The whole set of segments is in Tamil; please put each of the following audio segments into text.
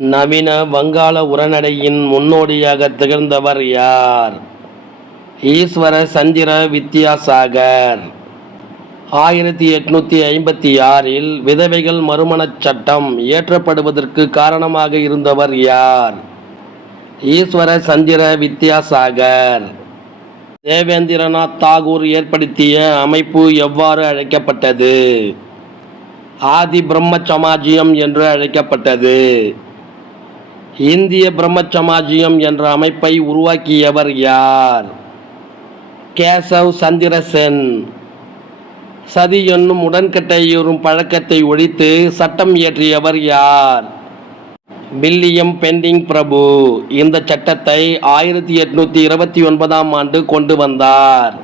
நவீன வங்காள உரைநடையின் முன்னோடியாக திகழ்ந்தவர் யார்? ஈஸ்வர சந்திர வித்யாசாகர். 1856 விதவைகள் மறுமணச் சட்டம் இயற்றப்படுவதற்கு காரணமாக இருந்தவர் யார்? ஈஸ்வர சந்திர வித்யாசாகர். தேவேந்திரநாத் தாகூர் ஏற்படுத்திய அமைப்பு எவ்வாறு அழைக்கப்பட்டது? ஆதி பிரம்ம சமாஜியம் என்று அழைக்கப்பட்டது. இந்திய பிரம்ம சமாஜியம் என்ற அமைப்பை உருவாக்கியவர் யார்? கேசவ் சந்திர சென். சதி என்னும் உடன்கட்டையுறும் பழக்கத்தை ஒழித்து சட்டம் இயற்றியவர் யார்? வில்லியம் பெண்டிங் பிரபு. இந்த சட்டத்தை 1829 கொண்டு வந்தார்.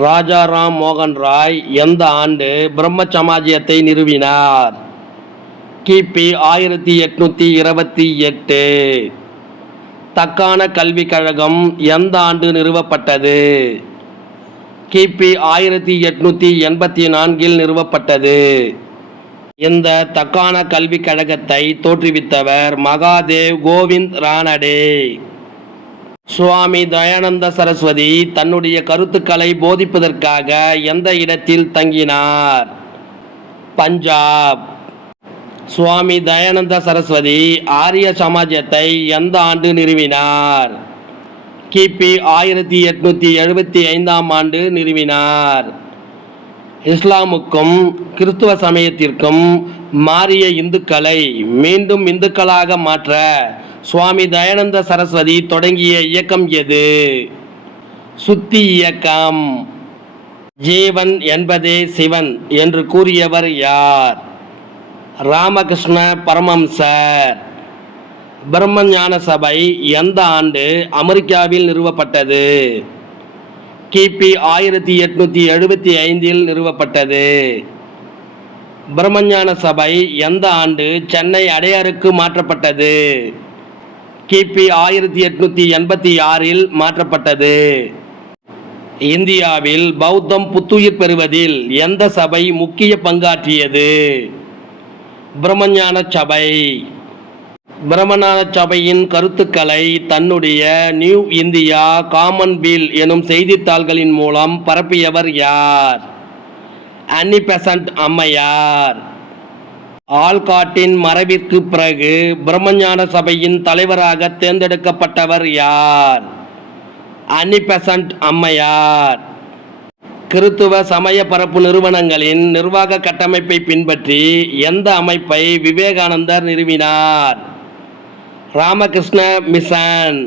ராஜா ராம் மோகன் ராய் எந்த ஆண்டு பிரம்ம சமாஜியத்தை நிறுவினார்? கிபி 1828. தக்கான கல்விக் கழகம் எந்த ஆண்டு நிறுவப்பட்டது? கிபி 1884 நிறுவப்பட்டது. இந்த தக்கான கல்விக் கழகத்தை தோற்றுவித்தவர் மகாதேவ் கோவிந்த் ரானடே. சுவாமி தயானந்த சரஸ்வதி தன்னுடைய கருத்துக்களை போதிப்பதற்காக எந்த இடத்தில் தங்கினார்? பஞ்சாப். சுவாமி தயானந்த சரஸ்வதி ஆரிய சமாஜத்தை எந்த ஆண்டு நிறுவினார்? கிபி 1875 நிறுவினார். இஸ்லாமுக்கும் கிறிஸ்துவ சமயத்திற்கும் மாறிய இந்துக்களை மீண்டும் இந்துக்களாக மாற்ற சுவாமி தயானந்த சரஸ்வதி தொடங்கிய இயக்கம் எது? சுத்தி இயக்கம். ஜீவன் என்பதே சிவன் என்று கூறியவர் யார்? ராமகிருஷ்ண பரமஹம்சர். பிரம்மஞான சபை எந்த ஆண்டு அமெரிக்காவில் நிறுவப்பட்டது? கிபி 1875 நிறுவப்பட்டது. பிரம்மஞான சபை எந்த ஆண்டு சென்னை அடையாருக்கு மாற்றப்பட்டது? கிபி 1886 மாற்றப்பட்டது. இந்தியாவில் பௌத்தம் புத்துயிர் பெறுவதில் எந்த சபை முக்கிய பங்காற்றியது? பிரம்மஞான சபை. பிரம்மஞான சபையின் கருத்துக்களை தன்னுடைய நியூ இந்தியா காமன்வெல்த் எனும் செய்தித்தாள்களின் மூலம் பரப்பியவர் யார்? அன்னி பெசன்ட் அம்மையார். ஆல்காட்டின் மறைவிற்கு பிறகு பிரம்மஞான சபையின் தலைவராக தேர்ந்தெடுக்கப்பட்டவர் யார்? அன்னி பெசன்ட் அம்மையார். கிறித்துவ சமய பரப்பு நிறுவனங்களின் நிர்வாக கட்டமைப்பை பின்பற்றி எந்த அமைப்பை விவேகானந்தர் நிறுவினார்? ராமகிருஷ்ண மிஷன்.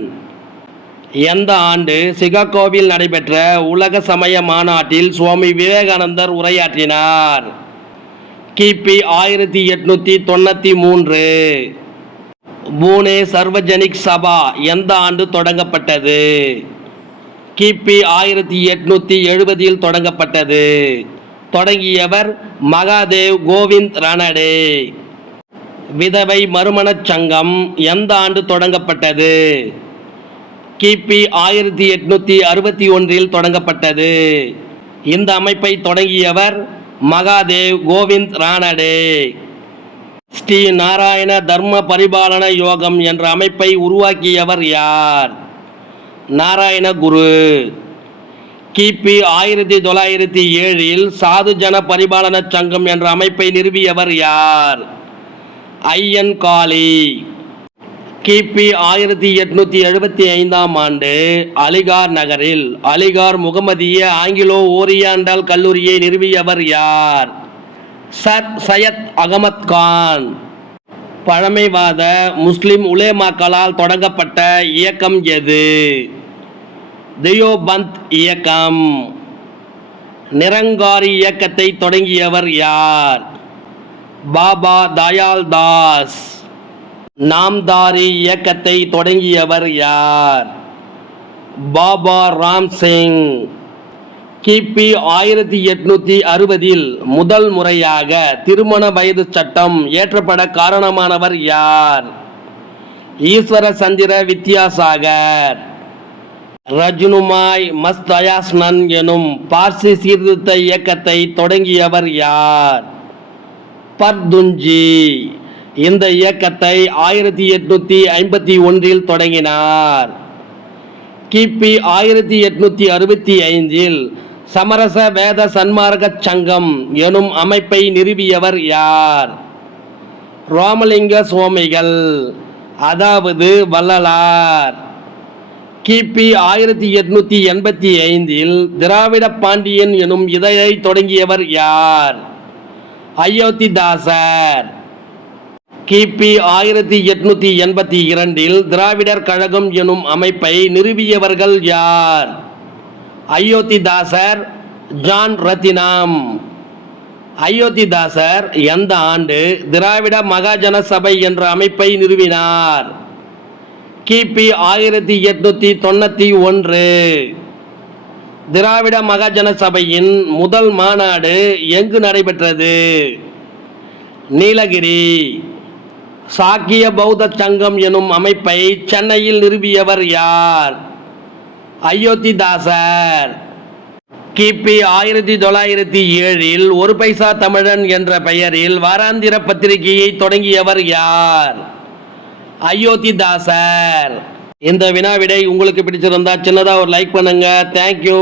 எந்த ஆண்டு சிகாகோவில் நடைபெற்ற உலக சமய மாநாட்டில் சுவாமி விவேகானந்தர் உரையாற்றினார்? கிபி 1893. பூனே சர்வஜனிக் சபா எந்த ஆண்டு தொடங்கப்பட்டது? கிபி 1870 தொடங்கப்பட்டது. தொடங்கியவர் மகாதேவ் கோவிந்த் ரானடே. விதவை மறுமணச் சங்கம் எந்த ஆண்டு தொடங்கப்பட்டது? கிபி 1861 தொடங்கப்பட்டது. இந்த அமைப்பை தொடங்கியவர் மகாதேவ் கோவிந்த் ரானடே. ஸ்ரீ நாராயண தர்ம பரிபாலன யோகம் என்ற அமைப்பை உருவாக்கியவர் யார்? நாராயண குரு. கிபி 1907 சாது ஜன பரிபாலன சங்கம் என்ற அமைப்பை நிறுவியவர் யார்? ஐயன் காளி. கிபி 1875 அலிகார் நகரில் அலிகார் முகமதிய ஆங்கிலோ ஓரியண்டல் கல்லூரியை நிறுவியவர் யார்? சர் சையத் அகமத் கான். பழமைவாத முஸ்லிம் உலேமாக்களால் தொடங்கப்பட்ட இயக்கம் எது? தேவ்பந்த் இயக்கம். நிரங்காரி இயக்கத்தை தொடங்கியவர் யார்? பாபா தயால் தாஸ். நாம்தாரி இயக்கத்தை தொடங்கியவர் யார்? பாபா ராம் சிங். கிபி 1860 முதல் முறையாக திருமண வயது சட்டம் இயற்றப்பட காரணமானவர் யார்? ஈஸ்வர சந்திர வித்யாசாகர். ரஜ்னுமாய் மஸ்தயாஸ்னன் எனும் பார்சி சீர்திருத்த இயக்கத்தை தொடங்கியவர் யார்? பர்துஞ்சி. இந்த இயக்கத்தை 1851 தொடங்கினார். கிபி 1865 சமரச வேத சன்மார்க்க சங்கம் எனும் அமைப்பை நிறுவியவர் யார்? ராமலிங்க சுவாமிகள், அதாவது வள்ளலார். கிபி 1885 திராவிட பாண்டியன் எனும் இதழை தொடங்கியவர் யார்? அயோத்திதாசர். கிபி 1882 திராவிடர் கழகம் எனும் அமைப்பை நிறுவியவர்கள் யார்? அயோத்திதாசர், ஜான் ரத்தினம். அயோத்திதாசர் எந்த ஆண்டு திராவிட மகாஜன சபை என்ற அமைப்பை நிறுவினார்? கிபி 1891. திராவிட மகாஜன சபையின் முதல் மாநாடு எங்கு நடைபெற்றது? நீலகிரி. சாக்கிய பௌத்த சங்கம் எனும் அமைப்பை சென்னையில் நிறுவியவர் யார்? அயோத்திதாசர். கிபி 1907 ஒரு பைசா தமிழன் என்ற பெயரில் வாராந்திர பத்திரிகையை தொடங்கியவர் யார்? அயோத்திதாசர். இந்த வினா விடை உங்களுக்கு பிடிச்சிருந்தா சின்னதா ஒரு லைக் பண்ணுங்க. தேங்க்யூ.